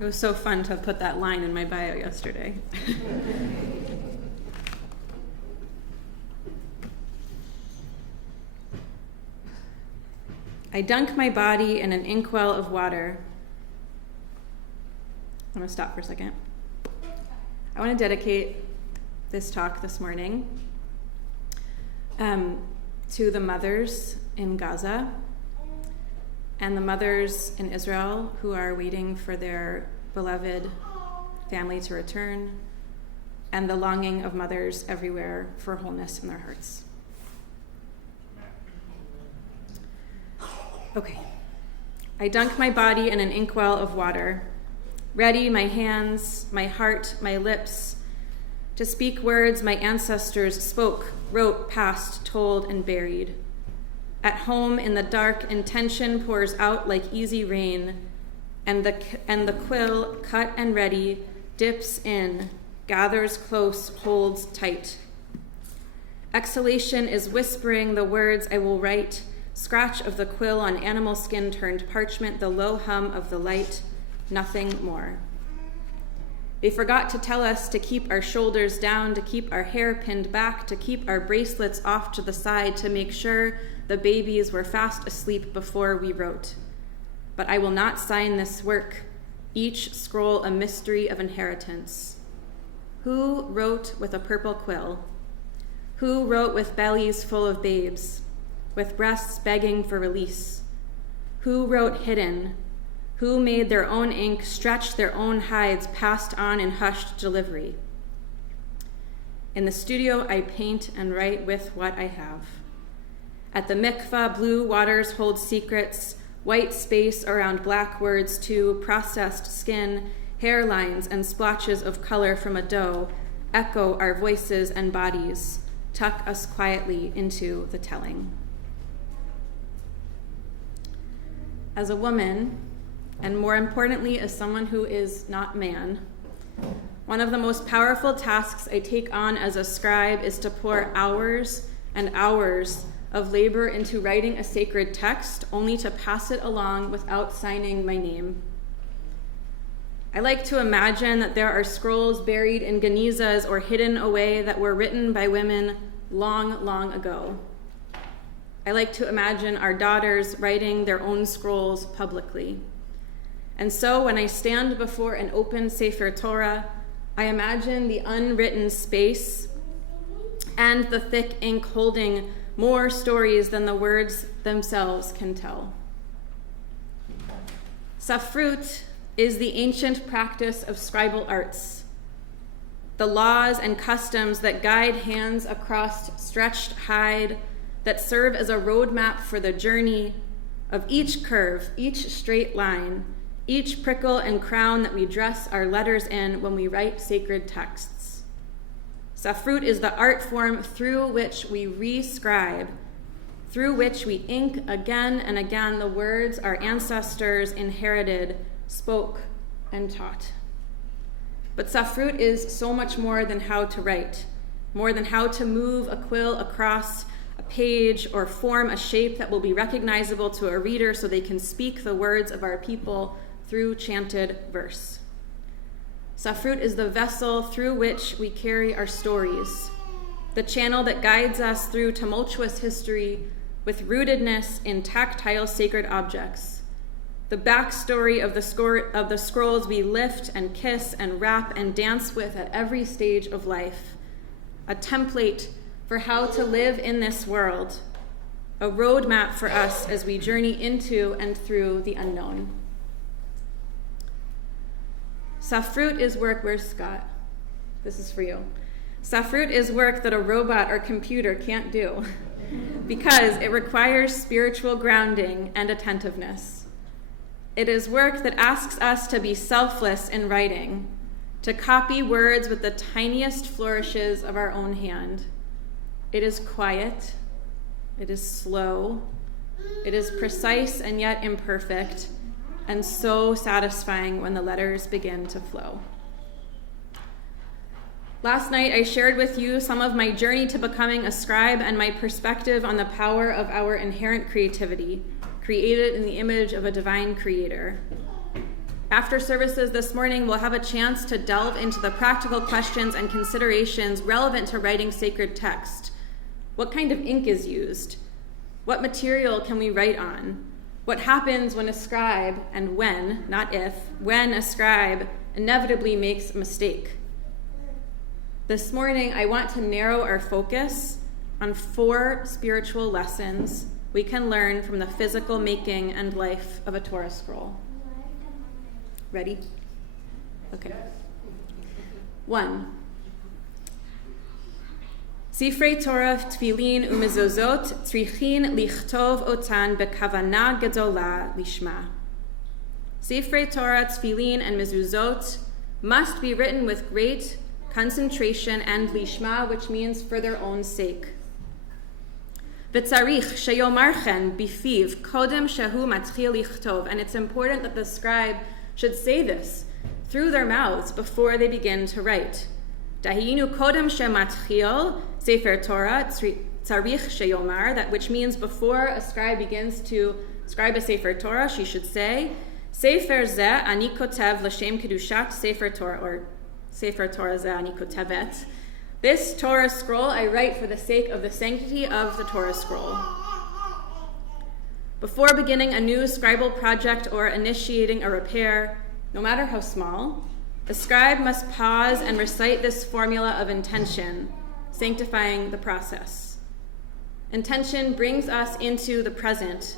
It was so fun to put that line in my bio yesterday. I dunk my body in an inkwell of water. I'm going to stop for a second. I want to dedicate this talk this morning to the mothers in Gaza and the mothers in Israel who are waiting for their beloved family to return, and the longing of mothers everywhere for wholeness in their hearts. Okay. I dunk my body in an inkwell of water, ready my hands, my heart, my lips, to speak words my ancestors spoke, wrote, passed, told, and buried. At home in the dark, intention pours out like easy rain, and the quill, cut and ready, dips in, gathers close, holds tight. Exhalation is whispering the words I will write, scratch of the quill on animal skin turned parchment, the low hum of the light, nothing more. They forgot to tell us to keep our shoulders down, to keep our hair pinned back, to keep our bracelets off to the side, to make sure the babies were fast asleep before we wrote. But I will not sign this work, each scroll a mystery of inheritance. Who wrote with a purple quill? Who wrote with bellies full of babes, with breasts begging for release? Who wrote hidden? Who made their own ink, stretched their own hides, passed on in hushed delivery? In the studio, I paint and write with what I have. At the mikvah, blue waters hold secrets, white space around black words too, processed skin, hairlines and splotches of color from a dough echo our voices and bodies, tuck us quietly into the telling. As a woman, and more importantly, as someone who is not man, one of the most powerful tasks I take on as a scribe is to pour hours and hours of labor into writing a sacred text, only to pass it along without signing my name. I like to imagine that there are scrolls buried in genizas or hidden away that were written by women long, long ago. I like to imagine our daughters writing their own scrolls publicly. And so when I stand before an open Sefer Torah, I imagine the unwritten space and the thick ink holding more stories than the words themselves can tell. Safrut is the ancient practice of scribal arts, the laws and customs that guide hands across stretched hide, that serve as a roadmap for the journey of each curve, each straight line, each prickle and crown that we dress our letters in when we write sacred texts. Safrut is the art form through which we rescribe, through which we ink again and again the words our ancestors inherited, spoke, and taught. But Safrut is so much more than how to write, more than how to move a quill across a page or form a shape that will be recognizable to a reader so they can speak the words of our people through chanted verse. Safrut is the vessel through which we carry our stories, the channel that guides us through tumultuous history with rootedness in tactile sacred objects, the backstory of the scrolls we lift and kiss and wrap and dance with at every stage of life, a template for how to live in this world, a roadmap for us as we journey into and through the unknown. Safrut is work, where's Scott? This is for you. Safrut is work that a robot or computer can't do because it requires spiritual grounding and attentiveness. It is work that asks us to be selfless in writing, to copy words with the tiniest flourishes of our own hand. It is quiet, it is slow, it is precise and yet imperfect, and so satisfying when the letters begin to flow. Last night, I shared with you some of my journey to becoming a scribe and my perspective on the power of our inherent creativity, created in the image of a divine creator. After services this morning, we'll have a chance to delve into the practical questions and considerations relevant to writing sacred text. What kind of ink is used? What material can we write on? What happens when a scribe, and when, not if, when a scribe inevitably makes a mistake? This morning, I want to narrow our focus on 4 spiritual lessons we can learn from the physical making and life of a Torah scroll. Ready? Okay. 1. Sifrei Torah, Tefillin, Umezozot, Tzrichin lichtov otan bekavana gedola lishma. Sifrei Torah, Tefillin, and Mezuzot must be written with great concentration and lishma, which means for their own sake. V'tzarich sheyomarchen bifiv kodem shehu matchil lichtov, and it's important that the scribe should say this through their mouths before they begin to write. Dahinu kodem shematchil sefer Torah tzarich sheyomar, that which means before a scribe begins to scribe a sefer Torah, she should say, Sefer zeh ani kotev l'shem kedushat sefer Torah, or Sefer Torah zeh ani kotevet. This Torah scroll I write for the sake of the sanctity of the Torah scroll. Before beginning a new scribal project or initiating a repair, no matter how small, the scribe must pause and recite this formula of intention, sanctifying the process. Intention brings us into the present,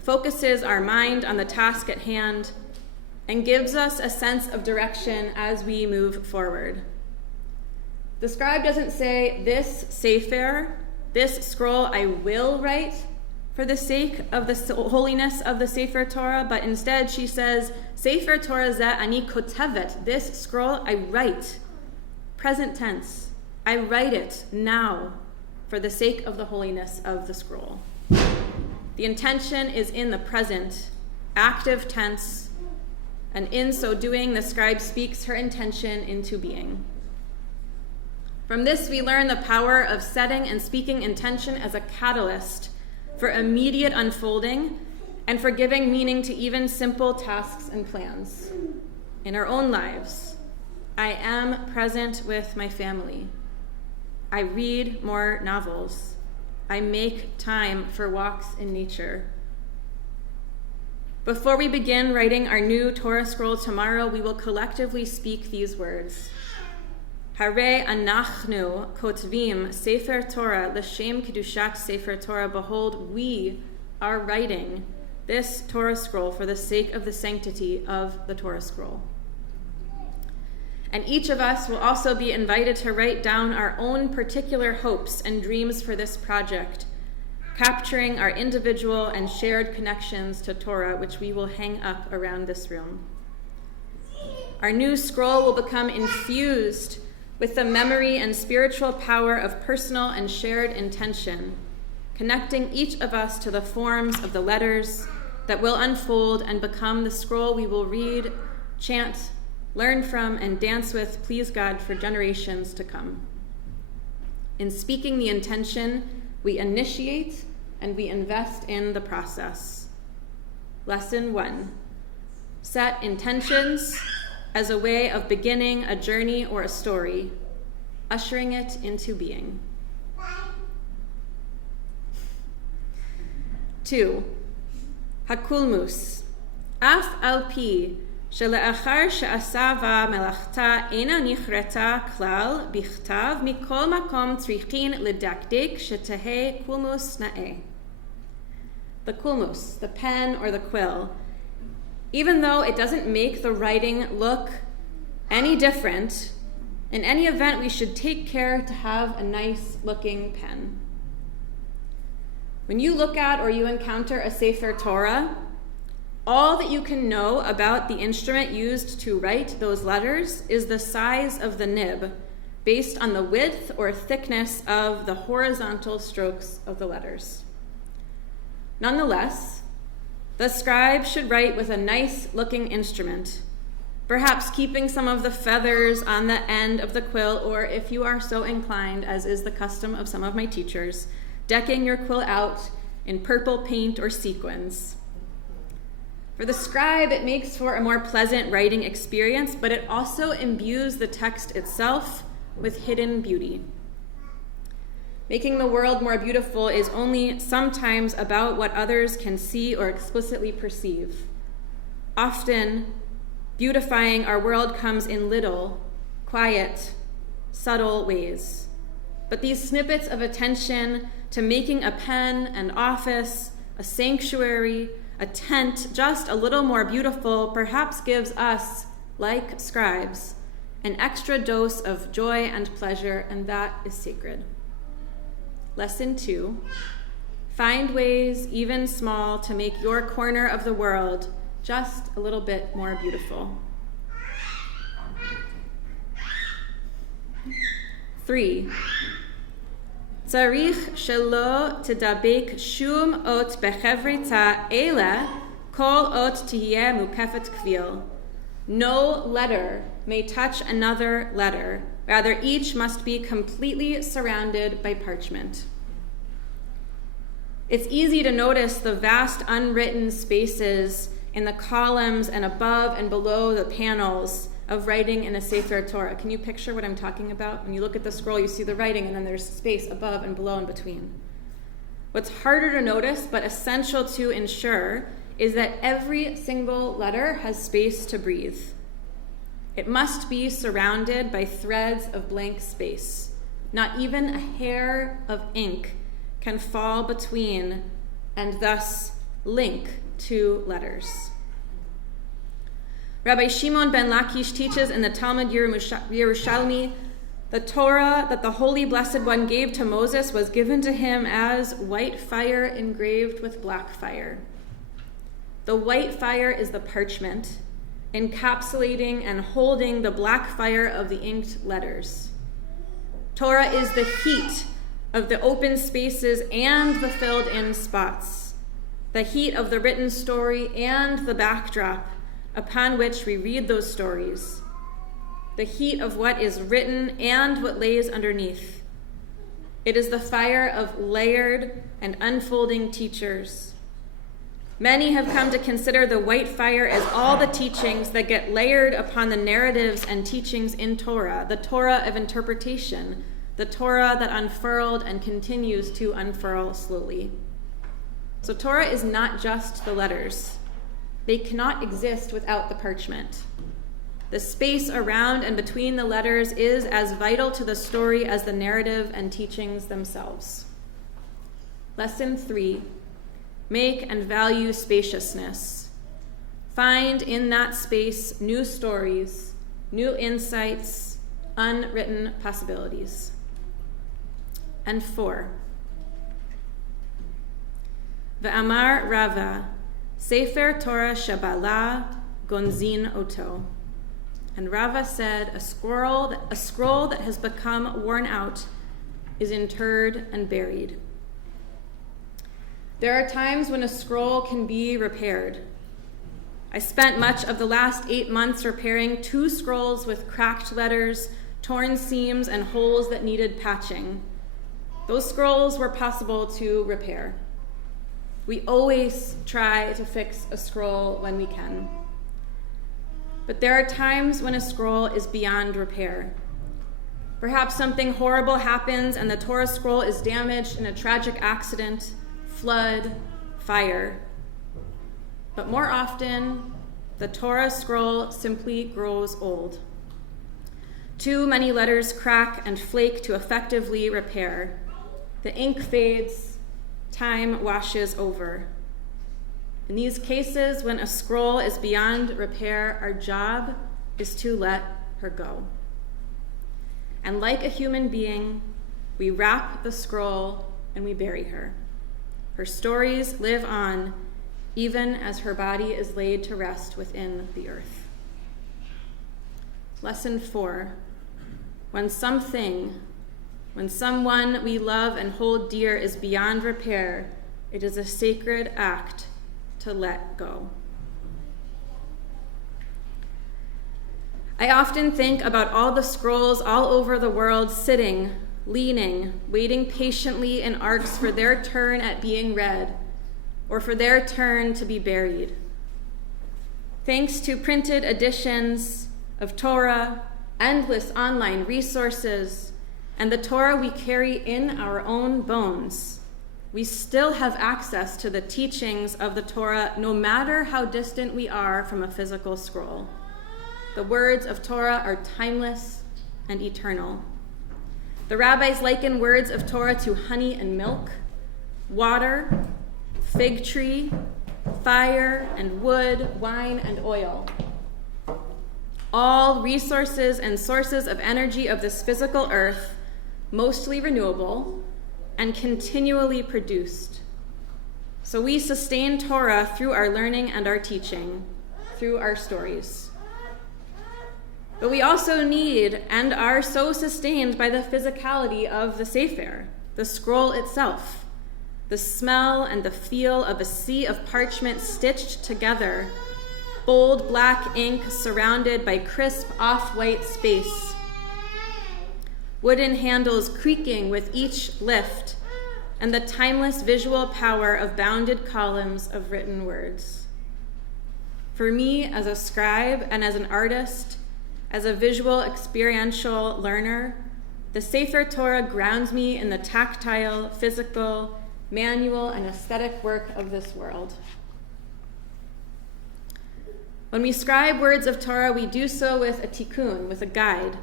focuses our mind on the task at hand, and gives us a sense of direction as we move forward. The scribe doesn't say, this sefer, this scroll I will write for the sake of the holiness of the Sefer Torah, but instead she says, Sefer Torah zeh ani kotevet, this scroll I write, present tense, I write it now for the sake of the holiness of the scroll. The intention is in the present, active tense, and in so doing, the scribe speaks her intention into being. From this, we learn the power of setting and speaking intention as a catalyst for immediate unfolding and for giving meaning to even simple tasks and plans. In our own lives, I am present with my family. I read more novels. I make time for walks in nature. Before we begin writing our new Torah scroll tomorrow, we will collectively speak these words. Hare anachnu kotvim sefer Torah l'shem kedushat sefer Torah. Behold, we are writing this Torah scroll for the sake of the sanctity of the Torah scroll. And each of us will also be invited to write down our own particular hopes and dreams for this project, capturing our individual and shared connections to Torah, which we will hang up around this room. Our new scroll will become infused with the memory and spiritual power of personal and shared intention, connecting each of us to the forms of the letters that will unfold and become the scroll we will read, chant, learn from, and dance with, please God, for generations to come. In speaking the intention, we initiate and we invest in the process. Lesson 1. Set intentions as a way of beginning a journey or a story, ushering it into being. 2. Hakulmus. Af al pi שלאחר שעשבה מלאכתה אינה נכרתה כלל בכתב, מכל מקום צריכין לדקדק שתהא קולמוס נאה. The kulmus, the pen or the quill, even though it doesn't make the writing look any different, in any event we should take care to have a nice looking pen. When you look at or you encounter a Sefer Torah, all that you can know about the instrument used to write those letters is the size of the nib, based on the width or thickness of the horizontal strokes of the letters. Nonetheless, the scribe should write with a nice-looking instrument, perhaps keeping some of the feathers on the end of the quill, or if you are so inclined, as is the custom of some of my teachers, decking your quill out in purple paint or sequins. For the scribe, it makes for a more pleasant writing experience, but it also imbues the text itself with hidden beauty. Making the world more beautiful is only sometimes about what others can see or explicitly perceive. Often, beautifying our world comes in little, quiet, subtle ways. But these snippets of attention to making a pen, an office, a sanctuary, a tent just a little more beautiful perhaps gives us, like scribes, an extra dose of joy and pleasure, and that is sacred. Lesson 2, find ways, even small, to make your corner of the world just a little bit more beautiful. 3, צריך שלא תדבק שום אות בחברתה, אלא כל אות תהיה מוקפת כפיל. No letter may touch another letter. Rather, each must be completely surrounded by parchment. It's easy to notice the vast unwritten spaces in the columns and above and below the panels of writing in a Sefer Torah. Can you picture what I'm talking about? When you look at the scroll, you see the writing, and then there's space above and below and between. What's harder to notice, but essential to ensure, is that every single letter has space to breathe. It must be surrounded by threads of blank space. Not even a hair of ink can fall between and thus link two letters. Rabbi Shimon ben Lakish teaches in the Talmud Yerushalmi, the Torah that the Holy Blessed One gave to Moses was given to him as white fire engraved with black fire. The white fire is the parchment, encapsulating and holding the black fire of the inked letters. Torah is the heat of the open spaces and the filled-in spots, the heat of the written story and the backdrop upon which we read those stories, the heat of what is written and what lays underneath. It is the fire of layered and unfolding teachers. Many have come to consider the white fire as all the teachings that get layered upon the narratives and teachings in Torah, the Torah of interpretation, the Torah that unfurled and continues to unfurl slowly. So Torah is not just the letters. They cannot exist without the parchment. The space around and between the letters is as vital to the story as the narrative and teachings themselves. Lesson 3, make and value spaciousness. Find in that space new stories, new insights, unwritten possibilities. And 4, Ve'amar Rava, Sefer Torah Shabbalah Gonzin Oto. And Rava said, a scroll that has become worn out is interred and buried. There are times when a scroll can be repaired. I spent much of the last 8 months repairing 2 scrolls with cracked letters, torn seams, and holes that needed patching. Those scrolls were possible to repair. We always try to fix a scroll when we can. But there are times when a scroll is beyond repair. Perhaps something horrible happens and the Torah scroll is damaged in a tragic accident, flood, fire. But more often, the Torah scroll simply grows old. Too many letters crack and flake to effectively repair. The ink fades, time washes over. In these cases, when a scroll is beyond repair, our job is to let her go. And like a human being, we wrap the scroll and we bury her. Her stories live on, even as her body is laid to rest within the earth. Lesson 4, when someone we love and hold dear is beyond repair, it is a sacred act to let go. I often think about all the scrolls all over the world sitting, leaning, waiting patiently in arcs for their turn at being read, or for their turn to be buried. Thanks to printed editions of Torah, endless online resources, and the Torah we carry in our own bones, we still have access to the teachings of the Torah no matter how distant we are from a physical scroll. The words of Torah are timeless and eternal. The rabbis liken words of Torah to honey and milk, water, fig tree, fire and wood, wine and oil. All resources and sources of energy of this physical earth, mostly renewable and continually produced. So we sustain Torah through our learning and our teaching, through our stories. But we also need and are so sustained by the physicality of the Sefer, the scroll itself, the smell and the feel of a sea of parchment stitched together, bold black ink surrounded by crisp off-white space, wooden handles creaking with each lift, and the timeless visual power of bounded columns of written words. For me, as a scribe and as an artist, as a visual experiential learner, the Sefer Torah grounds me in the tactile, physical, manual, and aesthetic work of this world. When we scribe words of Torah, we do so with a tikkun, with a guide,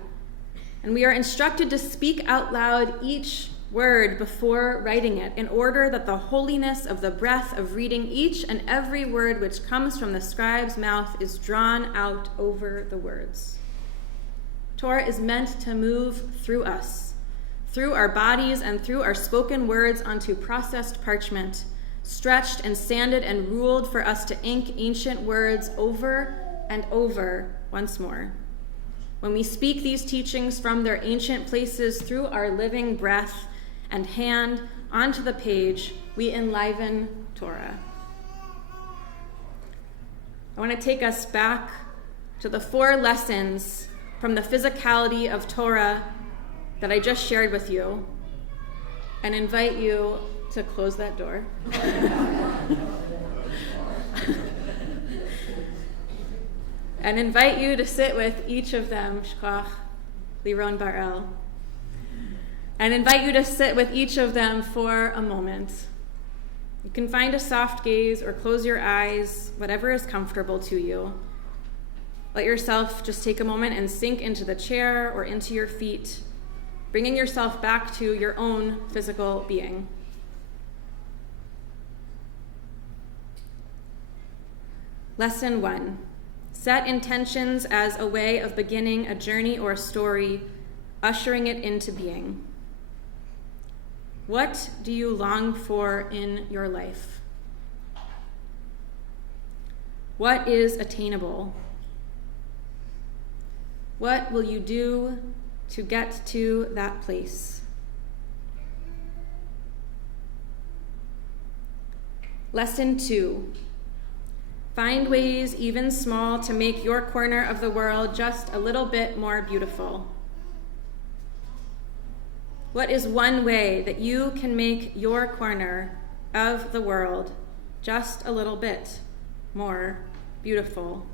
and we are instructed to speak out loud each word before writing it in order that the holiness of the breath of reading each and every word which comes from the scribe's mouth is drawn out over the words. Torah is meant to move through us, through our bodies and through our spoken words onto processed parchment, stretched and sanded and ruled for us to ink ancient words over and over once more. When we speak these teachings from their ancient places through our living breath and hand onto the page, we enliven Torah. I want to take us back to the 4 lessons from the physicality of Torah that I just shared with you, and invite you to close that door. And invite you to sit with each of them, Shkoch, Liron Barel, and invite you to sit with each of them for a moment. You can find a soft gaze or close your eyes, whatever is comfortable to you. Let yourself just take a moment and sink into the chair or into your feet, bringing yourself back to your own physical being. Lesson 1. Set intentions as a way of beginning a journey or a story, ushering it into being. What do you long for in your life? What is attainable? What will you do to get to that place? Lesson 2. Find ways, even small, to make your corner of the world just a little bit more beautiful. What is one way that you can make your corner of the world just a little bit more beautiful?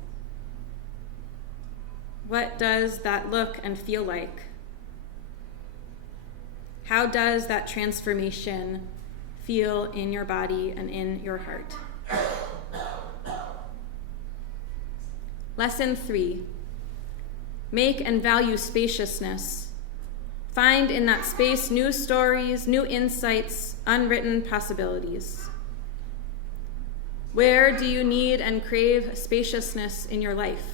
What does that look and feel like? How does that transformation feel in your body and in your heart? Lesson 3. Make and value spaciousness. Find in that space new stories, new insights, unwritten possibilities. Where do you need and crave spaciousness in your life?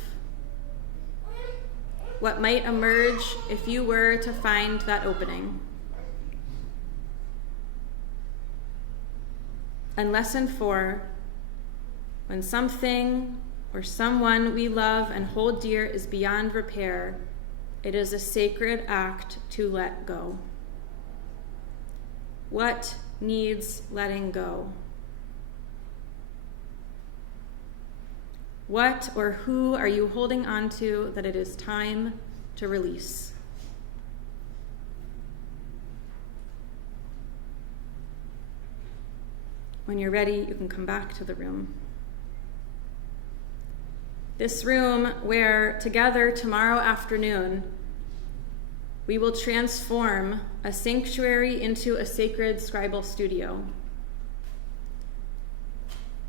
What might emerge if you were to find that opening? And lesson 4, when something or someone we love and hold dear is beyond repair, it is a sacred act to let go. What needs letting go? What or who are you holding on to that it is time to release? When you're ready, you can come back to the room. This room where together tomorrow afternoon we will transform a sanctuary into a sacred scribal studio.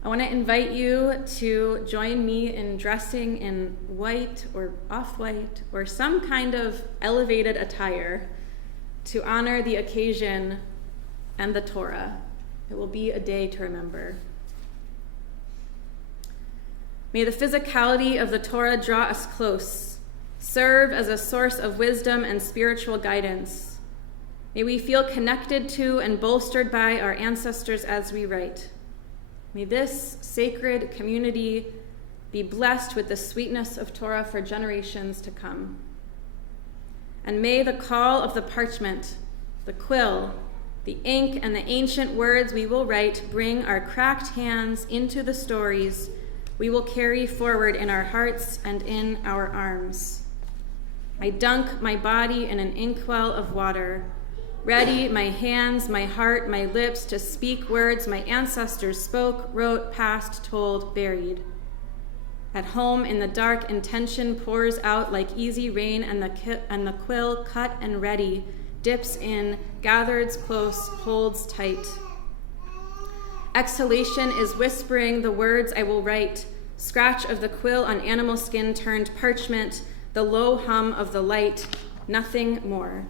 I want to invite you to join me in dressing in white or off-white or some kind of elevated attire to honor the occasion and the Torah. It will be a day to remember. May the physicality of the Torah draw us close, serve as a source of wisdom and spiritual guidance. May we feel connected to and bolstered by our ancestors as we write. May this sacred community be blessed with the sweetness of Torah for generations to come. And may the call of the parchment, the quill, the ink, and the ancient words we will write bring our cracked hands into the stories we will carry forward in our hearts and in our arms. I dunk my body in an inkwell of water, ready my hands, my heart, my lips to speak words my ancestors spoke, wrote, passed, told, buried. At home in the dark, intention pours out like easy rain, and the quill, cut and ready, dips in, gathers close, holds tight. Exhalation is whispering the words I will write, scratch of the quill on animal skin turned parchment, the low hum of the light, nothing more.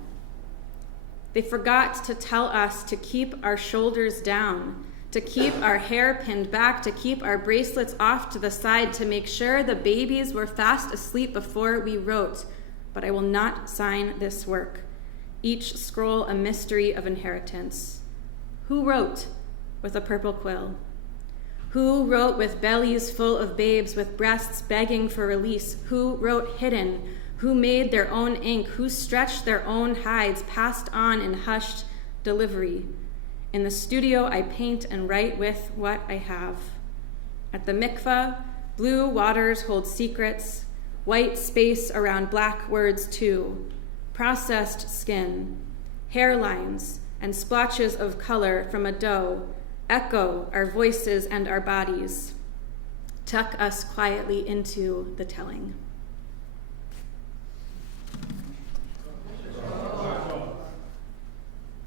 They forgot to tell us to keep our shoulders down, to keep our hair pinned back, to keep our bracelets off to the side, to make sure the babies were fast asleep before we wrote. But I will not sign this work. Each scroll a mystery of inheritance. Who wrote with a purple quill? Who wrote with bellies full of babes, with breasts begging for release? Who wrote hidden? Who made their own ink? Who stretched their own hides, passed on in hushed delivery? In the studio, I paint and write with what I have. At the mikveh, blue waters hold secrets, white space around black words too, processed skin, hairlines, and splotches of color from a dough echo our voices and our bodies. Tuck us quietly into the telling.